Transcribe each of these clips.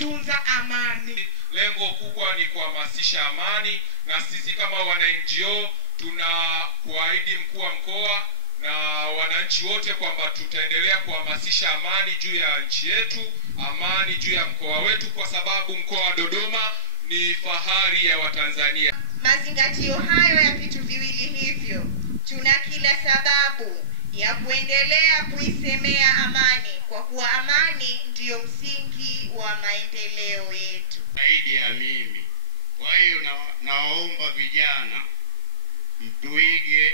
kuitunza amani. Lengo kubwa ni kuhamasisha amani, na sisi kama wana NGO tunakuahidi mkuu wa mkoa na wananchi wote kwamba tutaendelea kuhamasisha amani juu ya nchi yetu, amani juu ya mkoa wetu, kwa sababu mkoa wa Dodoma ni fahari ya Watanzania. Mazingatio hayo ya vitu viwili hivyo, tuna kila sababu ya kuendelea kuisemea amani, kwa kuwa amani ndiyo msingi wa maendeleo yetu. Zaidi ya mimi. Kwa hiyo nawaomba vijana mtuige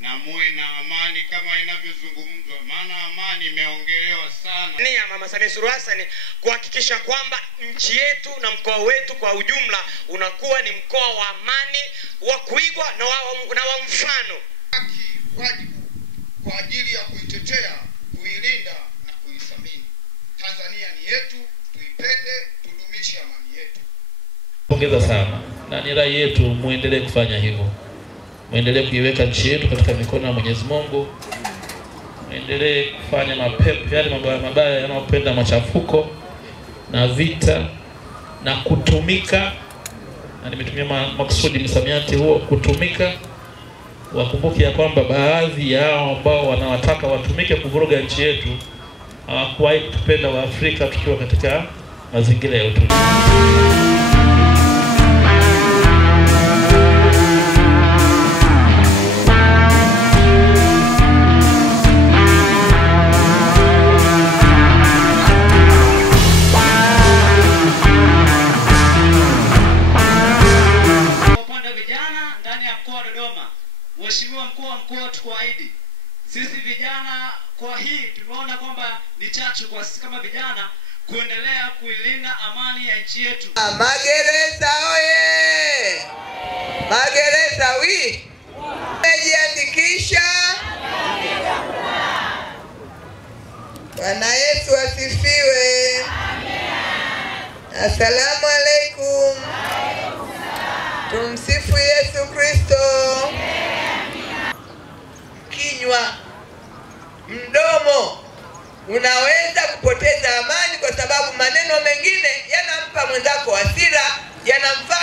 na muwe na amani kama inavyozungumzwa, maana amani imeongelewa sana. Ni ya Mama Samia Suluhu Hassan kuhakikisha kwamba nchi yetu na mkoa wetu kwa ujumla unakuwa ni mkoa wa amani, wa kuigwa na wa mfano. Haki, wajibu kwa ajili ya kuitetea, kuilinda na kuithamini. Tanzania ni yetu, tuipende, tudumishe amani yetu. Pongeza sana, na ni rai yetu muendelee kufanya hivyo. Muendelee kuiweka nchi yetu katika mikono ya Mwenyezi Mungu. Muendelee kufanya mapepo yale mabaya yanayopenda machafuko na vita na kutumika, na nimetumia makusudi msamiati huo, kutumika. Wakumbuke ya kwamba baadhi yao ambao wanawataka watumike kuvuruga nchi yetu hawakuwahi kutupenda wa Afrika tukiwa katika mazingira ya utulivu. Mheshimiwa mkuu wa mkoa, tukuahidi sisi vijana, kwa hii tumeona kwamba ni chachu kwa sisi kama vijana kuendelea kuilinda amani ya nchi yetu. Magereza oye! Magereza wi! Mejiandikisha. Bwana Yesu asifiwe. Asalamu alaikum. Tumsifu Yesu Kristo. Kinywa, mdomo unaweza kupoteza amani, kwa sababu maneno mengine yanampa mwenzako hasira, yanampa